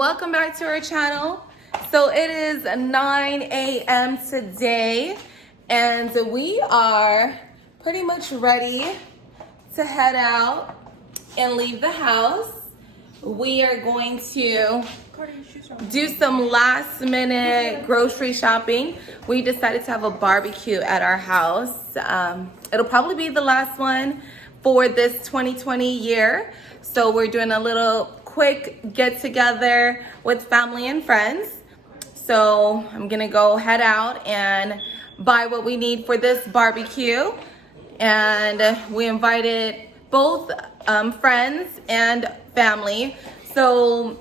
welcome back to our channel. So it is 9 a.m. today and we are pretty much ready to head out and leave the house. We are going to do some last minute grocery shopping. We decided to have a barbecue at our house. It'll probably be the last one for this 2020 year. So we're doing a little quick get together with family and friends. So I'm gonna go head out and buy what we need for this barbecue. And we invited both friends and family. So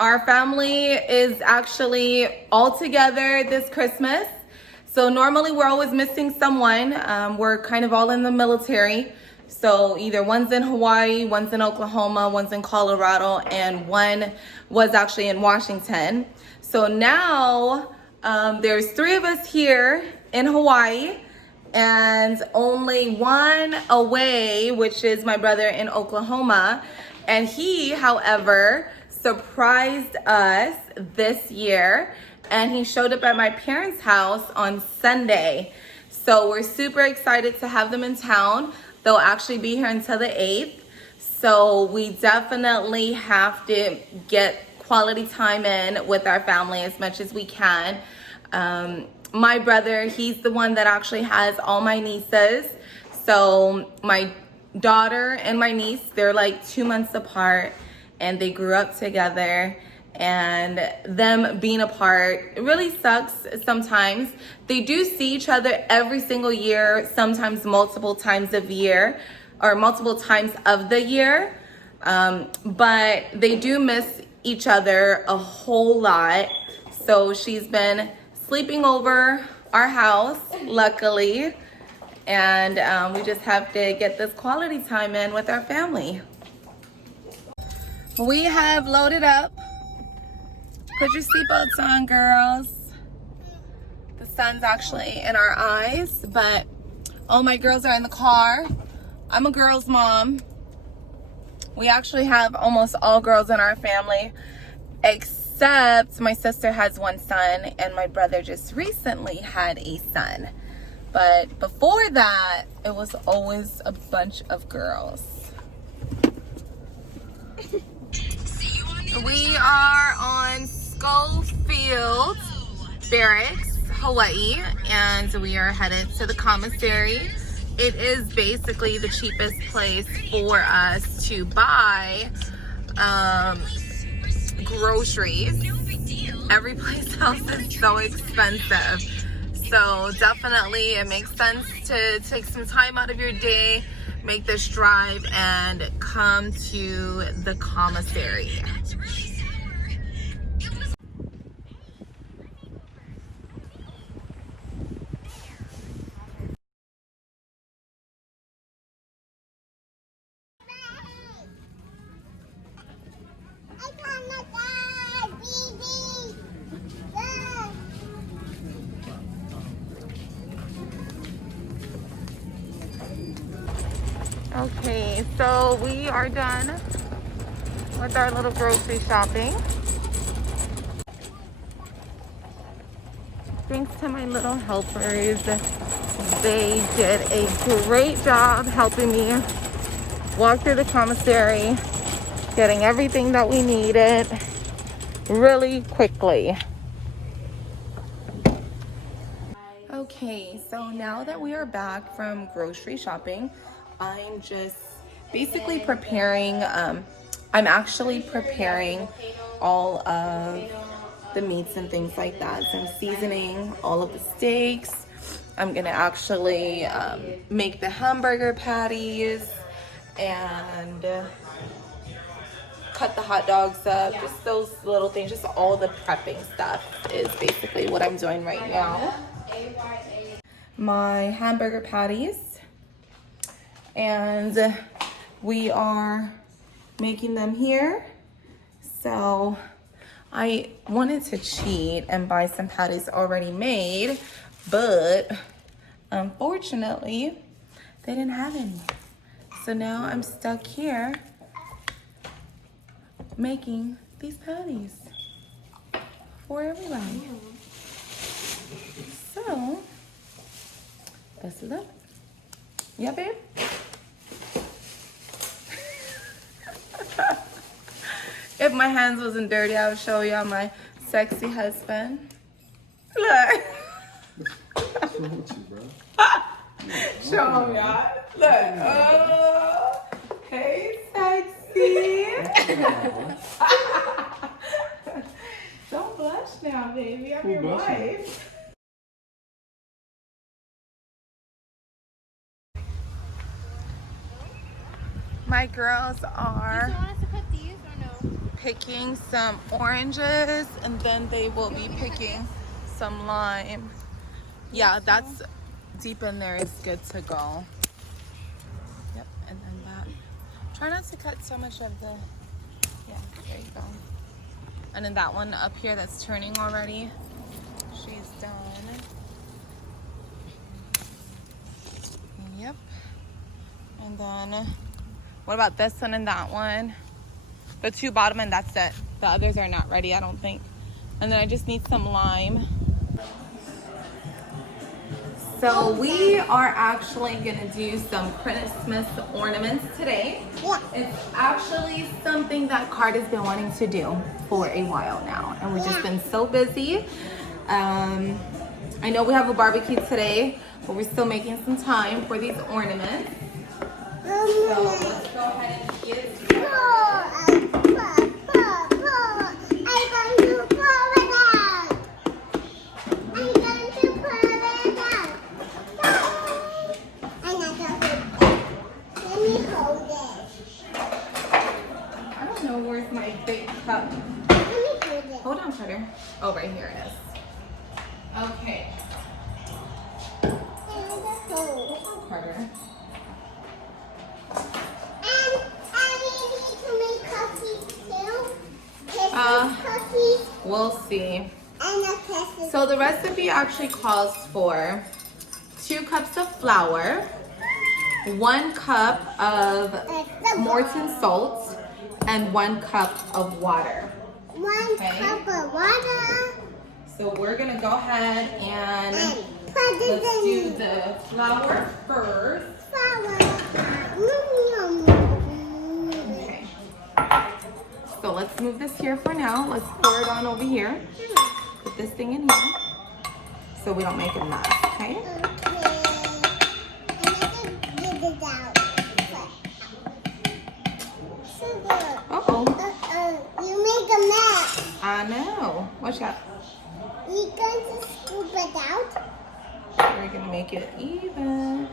our family is actually all together this Christmas. So normally we're always missing someone. We're kind of all in the military. So either one's in Hawaii, one's in Oklahoma, one's in Colorado, and one was actually in Washington. So now there's 3 of us here in Hawaii and only one away, which is my brother in Oklahoma. And he, however, surprised us this year and he showed up at my parents' house on Sunday. So we're super excited to have them in town. They'll actually be here until the 8th. So we definitely have to get quality time in with our family as much as we can. My brother, he's the one that actually has all my nieces. So my daughter and my niece, they're like 2 months apart and they grew up together. And them being apart, it really sucks sometimes. They do see each other every single year, sometimes multiple times of the year. But they do miss each other a whole lot. So she's been sleeping over our house, luckily. And we just have to get this quality time in with our family. We have loaded up. Put your seatbelts on, girls. The sun's actually in our eyes, but all my girls are in the car. I'm a girl's mom. We actually have almost all girls in our family, except my sister has 1 son and my brother just recently had a son. But before that, it was always a bunch of girls. We are on Schofield Barracks, Hawaii, and we are headed to the commissary. It is basically the cheapest place for us to buy groceries. Every place else is so expensive. So definitely it makes sense to take some time out of your day, make this drive, and come to the commissary. Okay, so we are done with our little grocery shopping. Thanks to my little helpers. They did a great job helping me walk through the commissary, getting everything that we needed really quickly. Okay, so now that we are back from grocery shopping, I'm just basically preparing, I'm actually preparing all of the meats and things like that. So I'm seasoning all of the steaks. I'm gonna actually make the hamburger patties and cut the hot dogs up, just those little things, just all the prepping stuff is basically what I'm doing right now. My hamburger patties. And we are making them here. So I wanted to cheat and buy some patties already made, but unfortunately they didn't have any. So now I'm stuck here making these patties. for everybody. So, this is it. Yeah, babe? If my hands wasn't dirty, I would show y'all my sexy husband. Look. Show him, y'all. Look. Oh, hey, sexy. Don't blush now, baby. I'm your wife. My girls are picking some oranges, and then they will be picking some lime. Yeah, that's deep in there is good to go. Yep, and then that. Try not to cut so much of the, yeah, there you go. And then that one up here that's turning already, she's done. Yep. And then, what about this one and that one? The two bottom, and that's it. The others are not ready, I don't think. And then I just need some lime. So we are actually gonna do some Christmas ornaments today. Yeah. It's actually something that Card has been wanting to do for a while now, and we've just been so busy. I know we have a barbecue today, but we're still making some time for these ornaments. So let's go ahead and get started. Where's my big cup? Hold on, Carter. Oh, right here it is. Okay. Carter. And we need to make cookies too. Cookies. We'll see. And so the recipe actually calls for 2 cups of flour, 1 cup of Morton salt, and 1 cup of water. 1 cup of water. So we're gonna go ahead and let's do the flour first. Okay. So let's move this here for now. Let's pour it on over here. Put this thing in here so we don't make a mess, okay? You make a mess. I know. Watch out. You're going to scoop it out. We're going to make it even.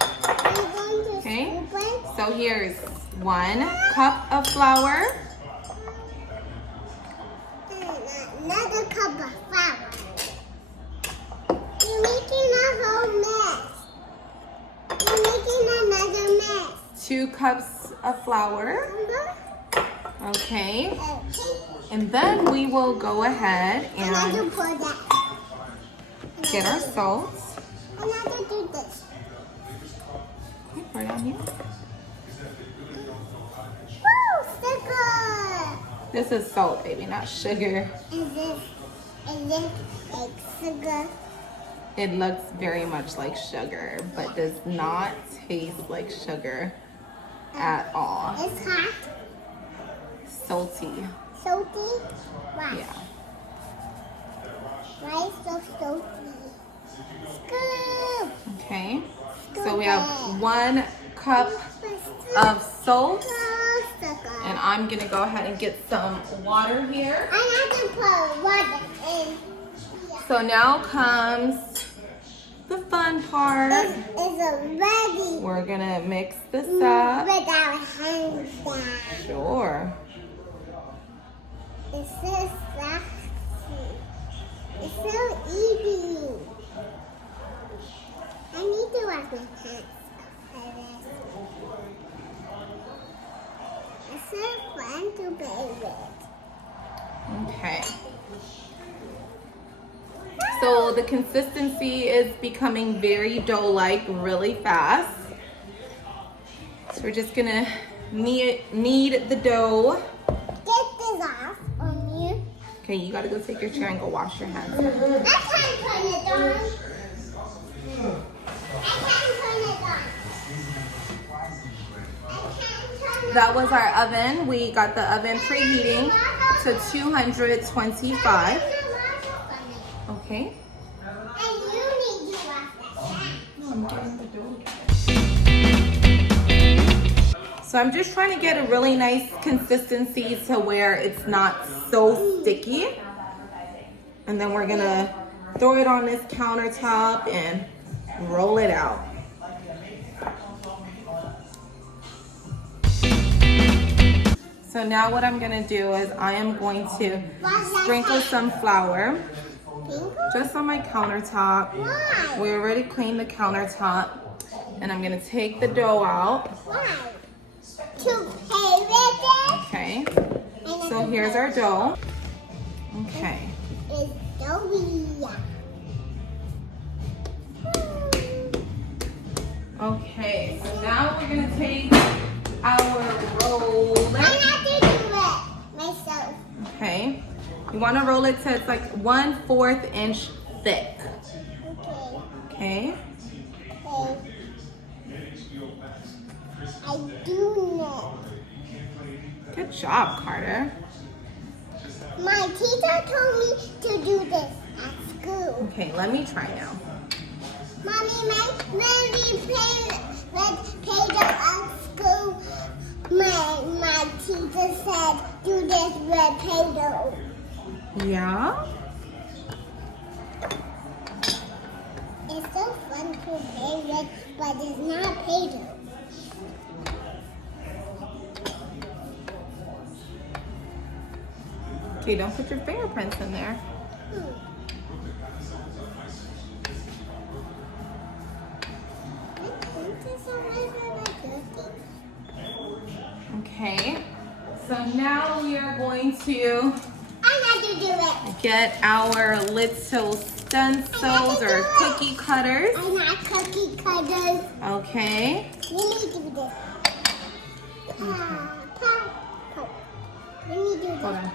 I'm going to okay. scoop it. So here's 1 cup of flour. Another cup of flour. You're making a whole mess. You're making another mess. 2 cups of flour. Okay. And then we will go ahead and get our salt. And I can do this. Pour it down here. Woo! Sugar! This is salt, baby, not sugar. Is this like sugar? It looks very much like sugar, but does not taste like sugar at all. It's hot. Salty. Salty? Why? Yeah. Why is so salty? Scoop! Okay. So we have 1 cup of salt. And I'm gonna go ahead and get some water here. I have to put water in. So now comes the fun part. It's ready. We're gonna mix this up. With our hands down. Sure. It's so sexy. It's so easy. I need to wash my hands after this. It's so fun to play with. Okay. So the consistency is becoming very dough-like really fast. So we're just gonna knead the dough. Get this off on you. Okay, you gotta go take your chair and go wash your hands. I can't turn it on. That was our oven. We got the oven preheating to 225. Okay. And you need to wash that. No, I'm getting the dough. So I'm just trying to get a really nice consistency to where it's not so sticky. And then we're gonna throw it on this countertop and roll it out. So now what I'm gonna do is I am going to sprinkle some flour just on my countertop. Why? We already cleaned the countertop. And I'm gonna take the dough out. Why? To play with it. Okay. So here's our dough. Okay. It's doughy. Okay, so now we're gonna take our roller. I have to do it myself. Okay. You wanna roll it to it's like 1/4 inch thick. Okay. Okay. Okay. I do know. Good job, Carter. My teacher told me to do this at school. Okay, let me try now. Mommy, when we played with Play-Doh at school, my teacher said, do this with Play-Doh. Yeah? It's so fun to play with, but it's not Play-Doh. Okay, don't put your fingerprints in there. Okay, so now we are going to I got to do it. get our little stencils or cookie cutters. I'm not cookie cutters. Okay. Let me do this. Let me do this. Hold on.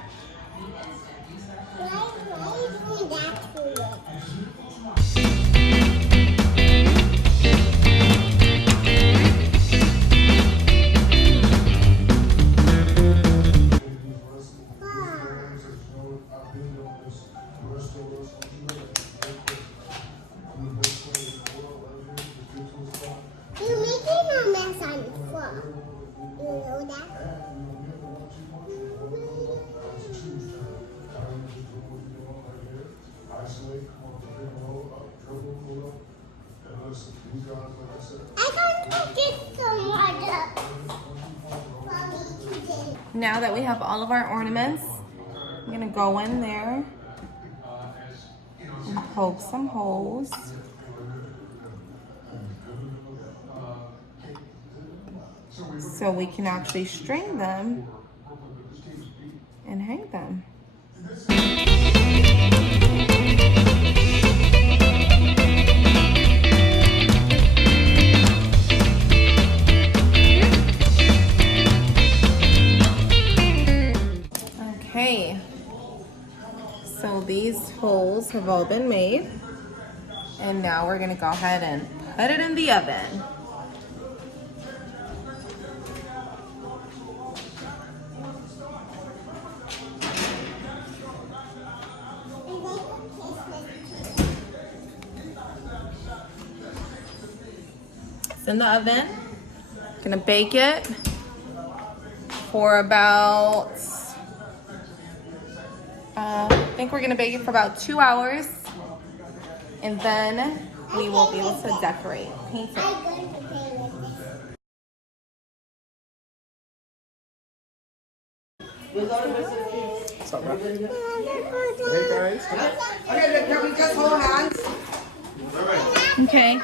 Why are you doing that to it? You're making a mess on the floor. You know that? I can't get some water. Mommy, today. Now that we have all of our ornaments, I'm gonna go in there and poke some holes. So we can actually string them and hang them. Okay, so these holes have all been made, and now we're gonna go ahead and put it in the oven. It's in the oven. Gonna bake it for about I think we're gonna bake it for about 2 hours, and then we will be able to decorate, paint it. I'm going to play with this. What's up, man? Hey, guys. Okay, can we just hold hands? Okay.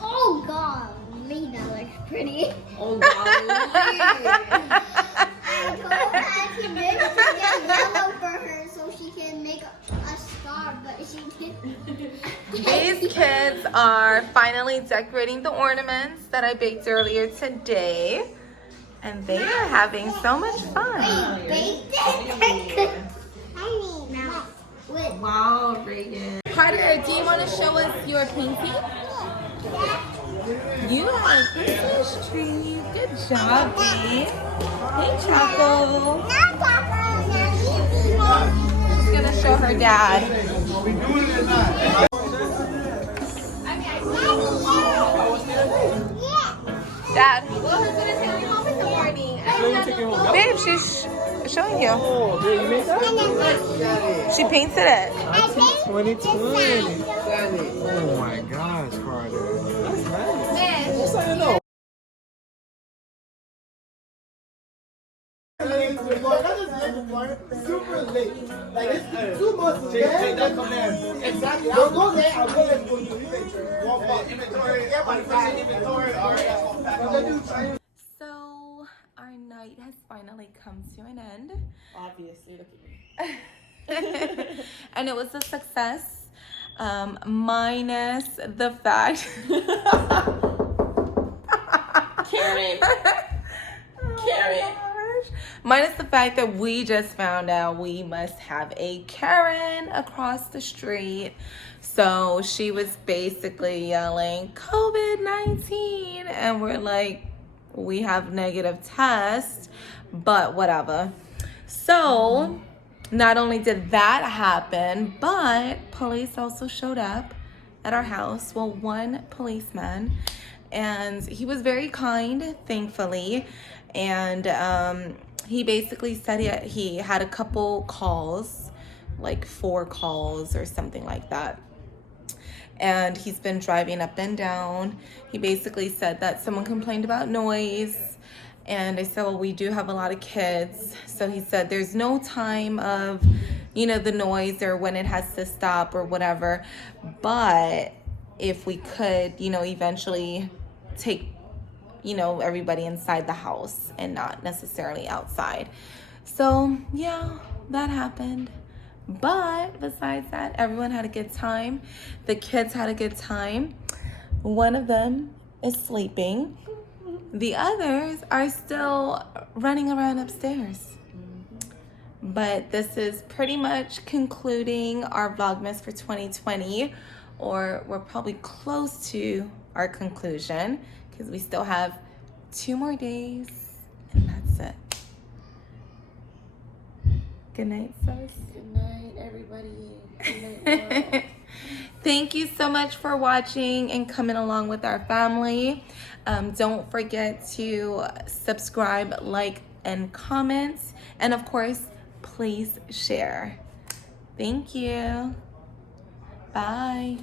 Oh God, me that looks pretty. are finally decorating the ornaments that I baked earlier today. And they are having so much fun. Wow, Reagan. Carter, do you want to show us your painting? You have a Christmas tree. Good job, B. Hey, Choco. She's going to show her dad. Dad, well, who's going to take you home in the morning? Babe, she's showing you. Oh, did you make that? She painted it. 2020. Oh my gosh, Carter. That's nice. What's that in there? Super late. Like it's 2 months from there. Exactly. Don't go there. I'll go there and go do inventory. Walk up. Inventory. Everybody find inventory. All right. So our night has finally come to an end. Obviously, look at me. And it was a success. Minus the fact Karen. Karen. Minus the fact that we just found out we must have a Karen across the street. So she was basically yelling COVID-19, and we're like, we have negative tests, but whatever. So not only did that happen, but police also showed up at our house. Well, one policeman, and he was very kind, thankfully. And he basically said he had a couple calls, like 4 calls or something like that. And he's been driving up and down. He basically said that someone complained about noise. And I said, well, we do have a lot of kids. So he said there's no time of, the noise or when it has to stop or whatever. But if we could, eventually take, everybody inside the house and not necessarily outside. So yeah, that happened. But besides that, everyone had a good time. The kids had a good time. One of them is sleeping. The others are still running around upstairs. But this is pretty much concluding our Vlogmas for 2020, or we're probably close to our conclusion because we still have 2 more days and that's it. Good night, sis. Good night, everybody. Good night, world. Thank you so much for watching and coming along with our family. Don't forget to subscribe, like, and comment. And of course, please share. Thank you. Bye.